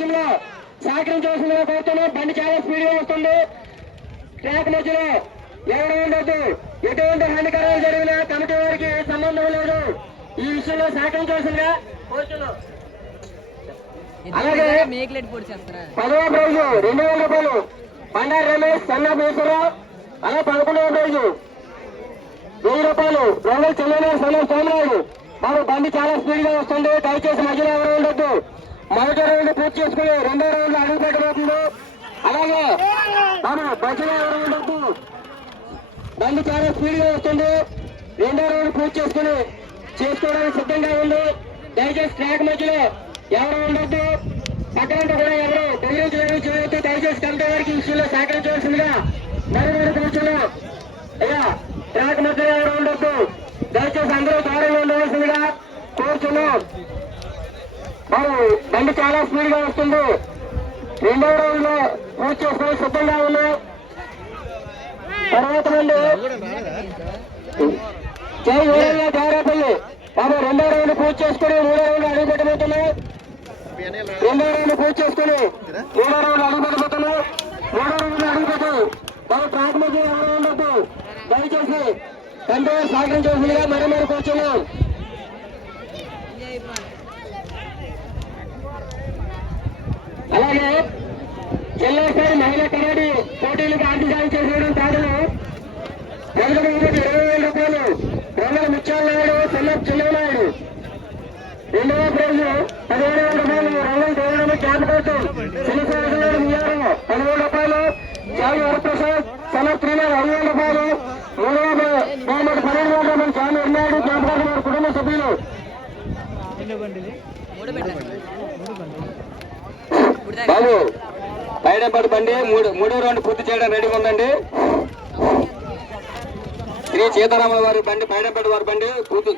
విషయంలో సహకరించవలసిందిగా కోరుతున్నాం. బండి చాలా స్పీడ్ గా వస్తుంది. ట్రాక్ మధ్యలో ఎవరు ఉండొద్దు. ఎటువంటి హానికరాలు జరిగినా కమిటీ వారికి సంబంధం లేదు. ఈ విషయంలో సహకరించవలసిందిగా కోరుతున్నాం. అలాగే 10వ ప్రైజు 2,000 రూపాయలు బండారు రమేష్ సన్నా బేసరావు. అలా 11వ ప్రైజు 1000 రూపాయలు రంగులు చెల్లెనారు సన్నా సోమరాజు. బాబు బండి చాలా స్పీడ్ గా వస్తుంది. దయచేసి మధ్యలో ఎవరు ఉండొద్దు. మొదటి రౌండ్ పూర్తి చేసుకుని 2వ రౌండ్ అడుగు పెట్టబోతుంది. అలాగే బాబు మధ్యలో ఎవరు ఉండొద్దు. బండి చాలా స్పీడ్ గా వస్తుంది. 2వ రౌండ్ పూర్తి చేసుకోవడానికి సిద్ధంగా ఉంది. దయచేసి ట్రాక్ మధ్యలో ఎవరు ఉండొద్దు. పక్కనంతా కూడా ఎవరు చేయవద్దు. దయచేసి కమిటీ వారికి విషయంలో సహకరించవలసిందిగా మరి కూర్చున్నాం. అయ్యా ట్రాక్ మధ్యలో ఎవరు ఉండొద్దు. దయచేసి అందరూ దూరంగా ఉండవలసిందిగా కోరుచున్నాం. మరి బండి చాలా స్పీడ్ గా వస్తుంది. 2వ రౌండ్ లో పూర్తి చేసుకుని సిద్ధంగా ఉన్నాం. తర్వాత నుండి జై వీరయ్య దేవరాపల్లి బాబు 2వ రౌండ్ పూర్తి చేసుకుని 3వ రౌండ్ అడుగు పెట్టబోతున్నాం. 2వ రౌండ్ పూర్తి చేసుకుని 3వ రౌండ్ అడుగు పెట్టబోతున్నాం. 3వ రౌండ్ అడుగు పెట్టి బాబు ట్రాక్ మీద ఎవరు ఉండొద్దు. దయచేసి కంటే సహకరించవలసిందిగా మరి కూర్చున్నాం. అలాగే జిల్లా స్థాయి మహిళా కబడ్డీ పోటీలకు ఆర్థిక చేసేయడం తాడులు మొదటి 20,000 రూపాయలు రంగుల ముత్యాల నాయుడు సన్నప్ చిన్ననాయుడు. 2వ ప్రైజు 15,000 రూపాయలు రంగుల దేవరామ జ్ఞాపకం శివసాగర్ మియారు 10,000 రూపాయలు. జాలి వరప్రసాద్ సన్నప్ శ్రీనాథ్ 5,000 రూపాయలు. 3వ బహుమతి 12,000 రూపాయలు జాలి ఉన్నాడు జ్ఞాపకం వారి కుటుంబ సభ్యులు. బాబు పైడపడి బండి 3వ రౌండ్ పూర్తి చేయడం రెడీగా ఉందండి. శ్రీ సీతారాముల వారి బండి పైడపడి వారి బండి పూర్తి.